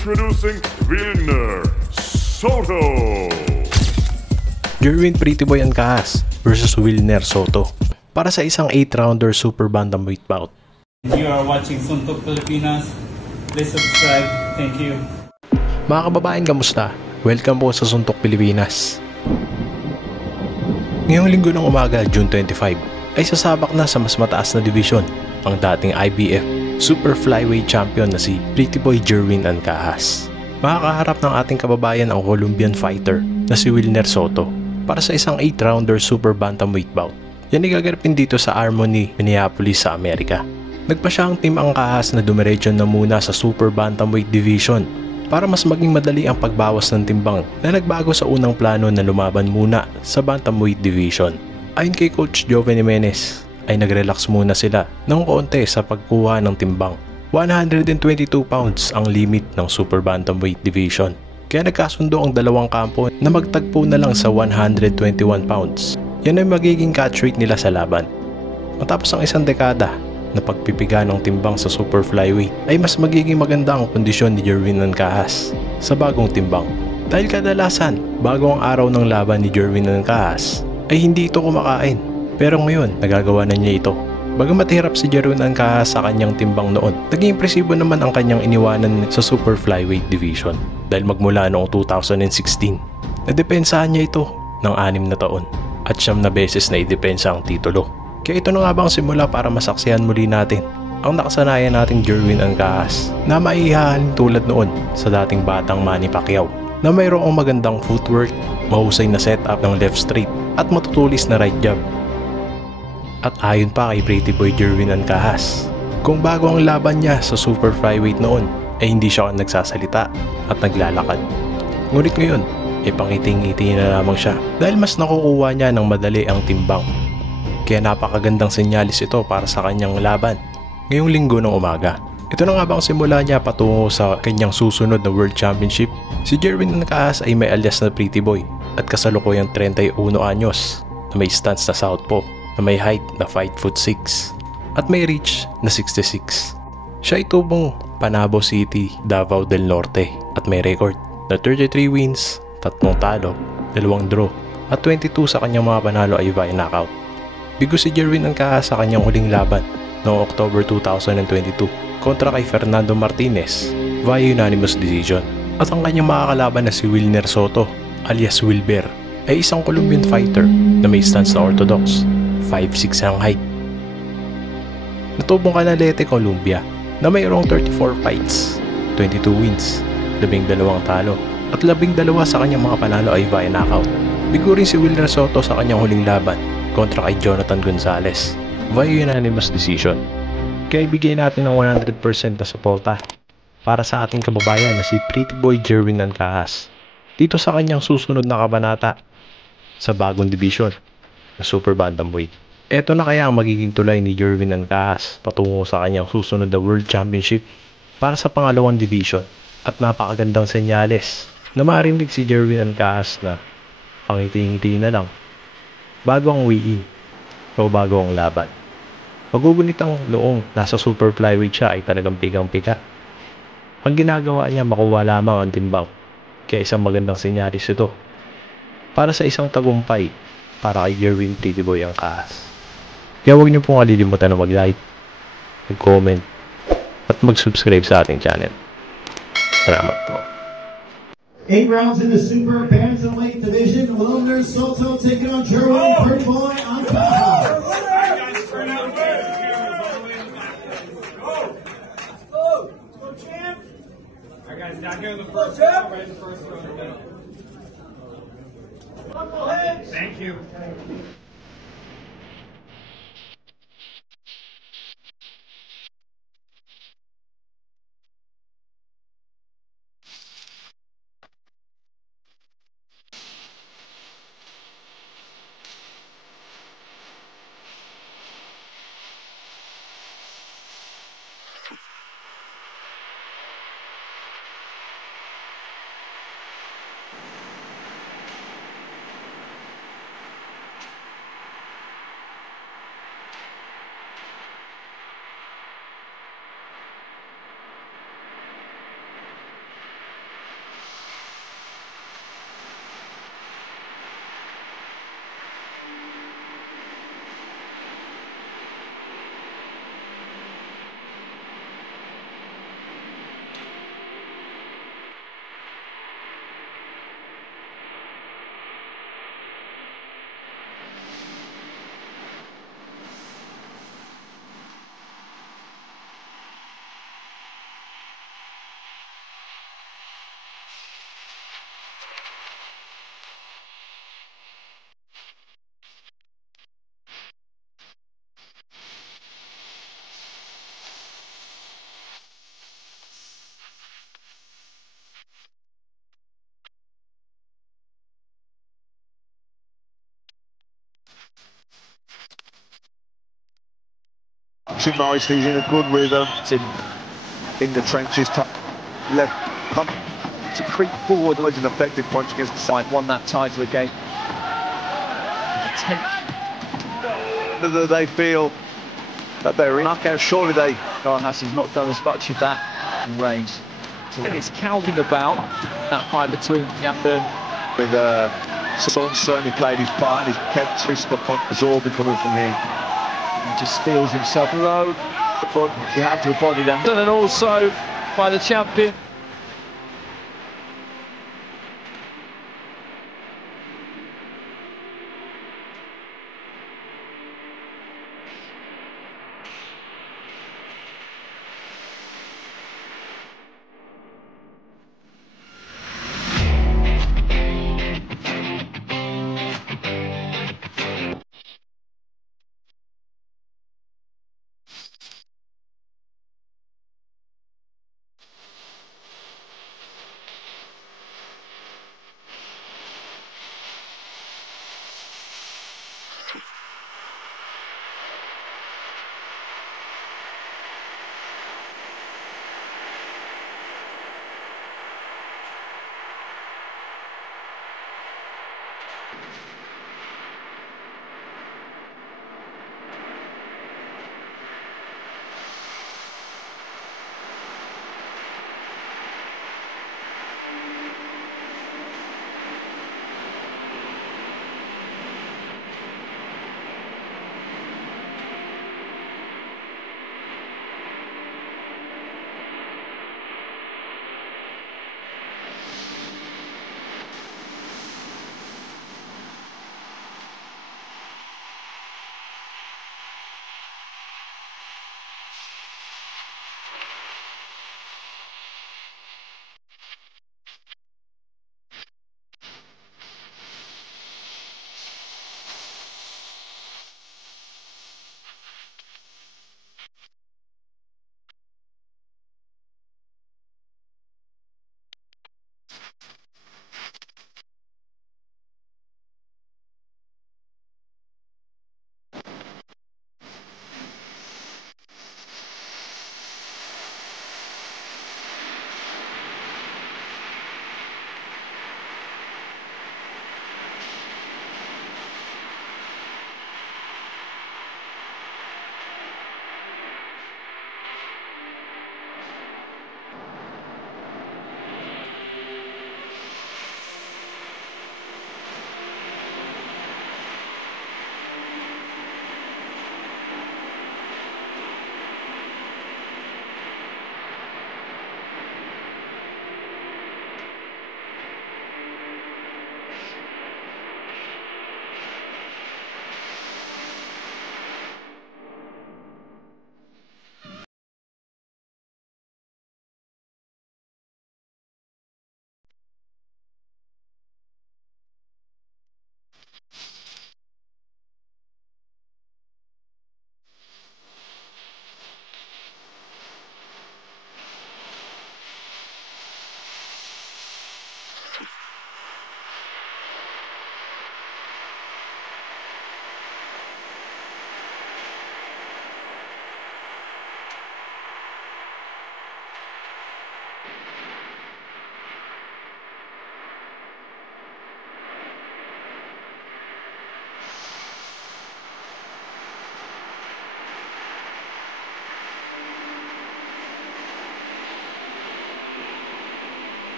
Introducing Wilner Soto. Jerwin Pretty Boy Ancahas versus Wilner Soto para sa isang 8-rounder super bantamweight bout. You are watching Suntok Pilipinas. Please subscribe. Thank you. Mga kababayan, kamusta? Welcome po sa Suntok Pilipinas. Ngayong linggo ng umaga, June 25, ay sasabak na sa mas mataas na division ang dating IBF Super Flyweight Champion na si Pretty Boy Jerwin Ancahas. Makakaharap ng ating kababayan ang Colombian fighter na si Wilner Soto para sa isang 8-rounder super bantamweight bout. Yan ay gaganapin dito sa Harmony, Minneapolis sa Amerika. Nagpa siya ang Team Ancahas na dumiretso na muna sa super bantamweight division para mas maging madali ang pagbawas ng timbang na nagbago sa unang plano na lumaban muna sa bantamweight division. Ayon kay Coach Joven Jimenez ay nagrelax muna sila ng konti sa pagkuha ng timbang. 122 pounds ang limit ng super bantamweight division. Kaya nagkasundo ang dalawang kampo na magtagpo na lang sa 121 pounds. Yan ay magiging catch weight nila sa laban. Matapos ang isang dekada na pagpipiga ng timbang sa super flyweight ay mas magiging maganda ang kondisyon ni Jerwin Ancahas sa bagong timbang. Dahil kadalasan, bago ang araw ng laban ni Jerwin Ancahas ay hindi ito kumakain. Pero ngayon, nagagawa na niya ito. Bagamat hirap si Jerwin Ancahas sa kanyang timbang noon, naging impresibo naman ang kanyang iniwanan sa super flyweight division. Dahil magmula noong 2016, nadepensahan niya ito ng 6 na taon at 9 na beses na idepensa ang titulo. Kaya ito na nga bang simula para masaksihan muli natin ang nakasanayan nating Jerwin Ancahas na maihahalin tulad noon sa dating batang Manny Pacquiao na mayroong magandang footwork, mahusay na setup ng left straight at matutulis na right jab. At ayon pa kay Pretty Boy Jerwin Ancahas, kung bago ang laban niya sa super flyweight noon ay hindi siya nagsasalita at naglalakad. Ngunit ngayon ay pangiting-ngiti na lamang siya dahil mas nakukuha niya ng madali ang timbang. Kaya napakagandang senyalis ito para sa kanyang laban ngayong linggo ng umaga. Ito na nga bang simula niya patungo sa kanyang susunod na World Championship? Si Jerwin Ancahas ay may alias na Pretty Boy at kasalukuyang 31 anyos na may stance na southpaw, na may height na 5'6" at may reach na 66. Siya ay tubong Panabo City, Davao del Norte at may record na 33 wins, 3 talo, 2 draw at 22 sa kanyang mga panalo ay via knockout. Bigo si Jerwin Ancahas sa kanyang huling laban noong October 2022 kontra kay Fernando Martinez via unanimous decision. At ang kanyang makakalaban na si Wilner Soto alias Wilber ay isang Colombian fighter na may stance na orthodox, 5'6" ang height. Natubong Canalete, Colombia na mayroong 34 fights, 22 wins, 12 talo at 12 sa kanyang mga panalo ay via knockout. Bigo rin si Wilner Soto sa kanyang huling laban kontra kay Jonathan Gonzalez via unanimous decision. Kaya ibigay natin ng 100% na suporta para sa ating kababayan na si Pretty Boy Jerwin Ancahas dito sa kanyang susunod na kabanata sa bagong division na super bantamweight. Ito na kaya ang magiging tulay ni Jerwin Ancahas patungo sa kanyang susunod na World Championship para sa pangalawang division. At napakagandang senyales na marinig si Jerwin Ancahas na pangiti-ngiti na lang bago ang weigh-in o bago ang laban. Magugunit ang noong nasa super flyweight siya ay talagang pigang-piga. Ang ginagawa niya makuha lamang ang timbang. Kaya isang magandang senyales ito para sa isang tagumpay para kay Jerwin Pretty Boy Ancahas. Kaya huwag niyo pong kalilimutan na mag-like, mag-comment, at mag-subscribe sa ating channel. Salamat po. 8 rounds in the super bantamweight division. Wilner Soto taking on Jerwin Pretty Boy Ancahas. Thank you. boxing nicely, he's in a good rhythm. It's in the trenches, left pump to creep forward. It was an effective punch against the side, won that title again. They feel that they're in knockout. Surely Hassan's not done as much of that in range. And it's counting about that fight between Yapper with Son certainly played his part and he's kept two spot on absorbing coming from him. He just steals himself low, but you have to body them. And also by the champion.